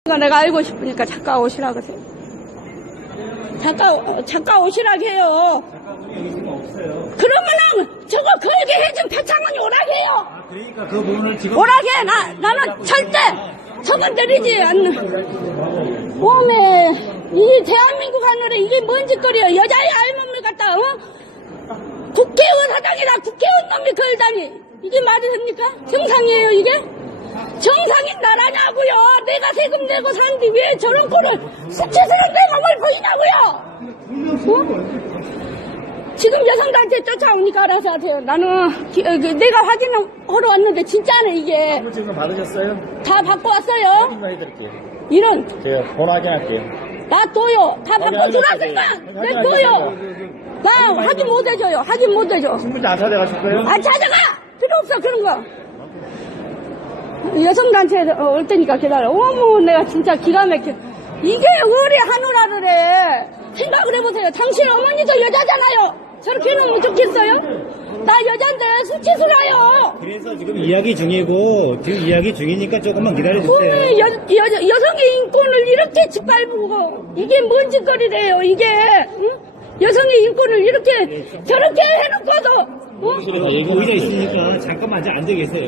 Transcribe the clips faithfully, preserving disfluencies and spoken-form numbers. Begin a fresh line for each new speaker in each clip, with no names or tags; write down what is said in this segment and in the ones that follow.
내가 알고 싶으니까 잠깐 오시라고 하세요. 잠깐, 잠깐 오시라고 해요. 그러면은 저거 그 얘기 해준 배창원이 오라고 해요.
아, 그러니까 그 부분을 지금
오라고 해. 나, 나는 절대 저건 내리지 않는. 오메, 이 대한민국 하늘에 이게 뭔 짓거리야. 여자의 알몸을 갖다, 어? 국회의원 사장이라 국회의원 놈이 걸다니. 이게 말이 됩니까? 정상이에요, 이게? 정상인 나라냐고요. 내가 세금 내고 사는데 왜 저런 꼴을 수치스러운 내 몸을 보이냐고요. 어? 지금 여성들한테 쫓아오니까 알아서 하세요. 나는 기, 어, 그, 내가 확인하러 왔는데 진짜네 이게.
사무증은 받으셨어요?
다 받고 왔어요.
확인만 해드릴게요.
이런
제가 번호 확인할게요.
놔둬요. 다 받고 들어왔으니까 냅둬요. 나 확인 못 해줘요. 확인 못 해줘.
신분증 안 찾아가셨어요?
안 찾아가. 필요 없어 그런 거. 여성단체에 올 테니까 기다려. 어머, 내가 진짜 기가 막혀. 이게 우리 하늘하늘에 생각을 해보세요. 당신 어머니도 여자잖아요. 저렇게 해놓으면 좋겠어요? 나 여잔데 수치스러워요.
그래서 지금 이야기 중이고 지금 이야기 중이니까 조금만 기다려주세요.
꿈에 여, 여, 여성의 인권을 이렇게 짓밟고 이게 뭔 짓거리래요 이게. 응? 여성의 인권을 이렇게 저렇게 해놓고도 어?
여기 의자 있으니까 잠깐만 앉아 계세요.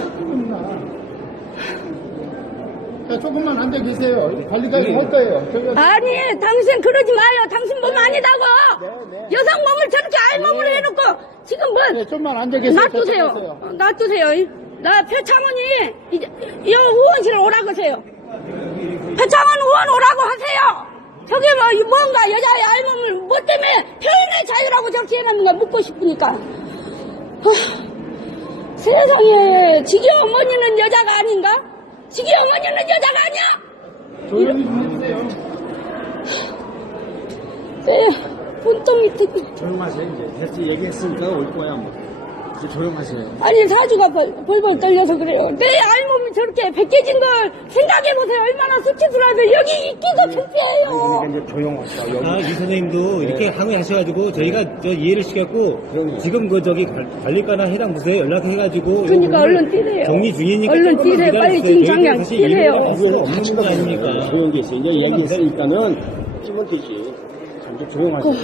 자, 조금만 앉아 계세요. 관리까지 할 거예요. 저희가
아니, 당신 그러지 마요. 당신 몸 아니다고.
네, 네.
여성 몸을 저렇게 알몸으로 해놓고 지금 뭐
네, 좀만 앉아 계세요.
놔두세요.
계세요.
어, 놔두세요. 나 표창원이 이제 이 의원실 오라고 하세요. 표창원 의원 오라고 하세요. 저게 뭐 뭔가 여자의 알몸을 뭐 때문에 표현의 자유라고 저렇게 해놨는가 묻고 싶으니까. 하, 세상에 지기 어머니는 여자가 아닌가? 지기 어머니는 여자가 아니야?
조용히 좀 해주세요.
네, 본동 밑에.
조용하세요. 이제 됐어 얘기했으니까 올 거야 뭐. 이제 조용하세요.
아니, 사주가 벌, 벌벌 떨려서 그래요. 내 알몸이 저렇게 벗겨진 걸 생각해보세요. 얼마나 수치스러워요. 여기 있기도 창피해요.
이제 조용하시다.
아, 이 선생님도 이렇게 항의하셔가지고 저희가 저 이해를 시켰고 지금 그 저기 관- 관리과나 해당 부서에 연락해가지고
그러니까 얼른 뛰래요.
정리 중이니까
얼른
조금만
뛰세요. 빨리
기다려주세요.
지금 당장
저희도 사실
뛰래요.
일부러 가서 없는 거 아닙니까?
조용히 계세요. 이제 얘기했으니까는 찍으면 되지. 잠시 조용하세요.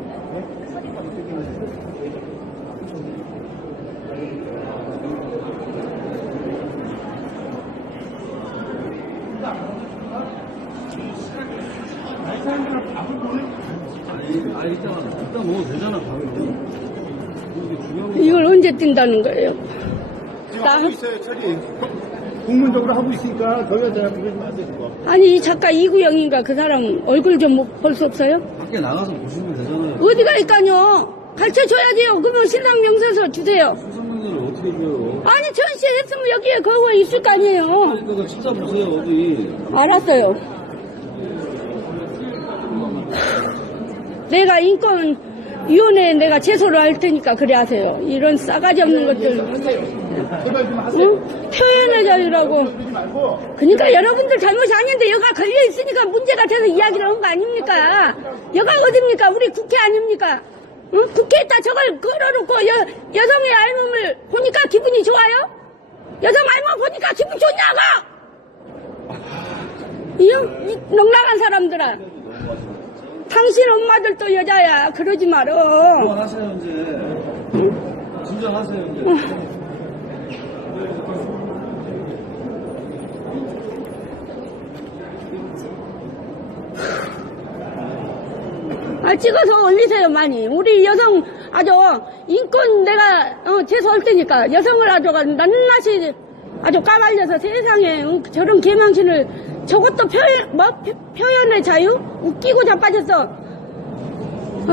이걸 언제 뛴다는 거예요?
지금
나-
하고 있어요, 처리. 국문적으로 하고 있으니까 저희가 제가 그러지 마세요, 그거.
아니, 이 작가 이구영인가 그 사람 얼굴 좀 볼 수 없어요?
밖에 나가서 보시면 되잖아요.
어디가 있까요? 가르쳐줘야지요. 그러면 신랑 명세서 주세요.
수성명을 어떻게 줘요?
아니, 전시했으면 여기에 그거 있을 거 아니에요.
그러니까 찾아보세요 어디.
알았어요. 내가 인권위원회에 내가 제소를 할 테니까 그래 하세요. 이런 싸가지 없는 것들.
제발 좀 하세요.
응? 표현의 자유라고.
그러지 말고.
그러니까 여러분들 잘못이 아닌데 여가 걸려있으니까 문제가 돼서 이야기를 한 거 아닙니까? 여가 어딥니까? 우리 국회 아닙니까? 응? 국회에다 저걸 걸어놓고 여, 여성의 알몸을 보니까 기분이 좋아요? 여성 알몸 보니까 기분 좋냐고! 이요? 이 넉넉한 사람들아. 당신 엄마들도 여자야. 그러지 말어.
하세요 이제. 진정하세요 이제.
아, 찍어서 올리세요, 많이. 우리 여성, 아주, 인권 내가, 어, 제소할 테니까, 여성을 아주, 낱낱이, 아주 까발려서 세상에, 어, 저런 개망신을, 저것도 표현, 뭐, 표, 표현의 자유? 웃기고 자빠졌어. 아.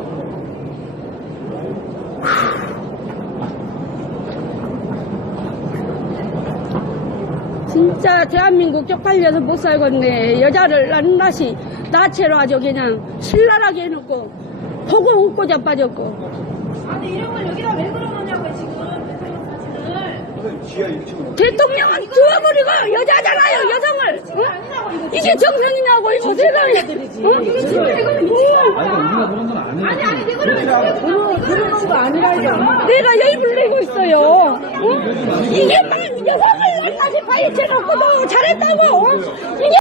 진짜 대한민국 쪽팔려서 못 살겠네. 여자를 낱낱이 나체로 아주 그냥 신랄하게 해놓고 보고 웃고 자빠졌고.
아니 이런 걸 여기다 왜 그러느냐고 지금 사진을.
대통령은 주워버리고 여자잖아요, 여성을. 어? 이게 정상이냐고 이거 세상에. 어? 이게 지금 이거는 어?
아니 아니 내 그러면 그러는 거 아니라요.
내가 열불 내고 있어요. 어? 이게 막 여성을 낱낱이 파헤쳐놓고도 잘했다고. 어? 이게